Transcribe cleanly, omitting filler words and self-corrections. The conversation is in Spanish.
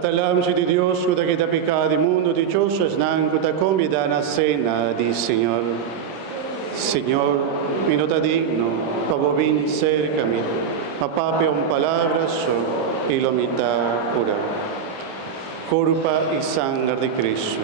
Atalam-se de Deus, cuida que da pecado imundo, dichoso es nan, cuida convida na cena di Señor. Señor, mi no te digno, pavo vin cerca mí, ma pape un palabra so, y lo mitad pura. Corpa y sangre de Cristo.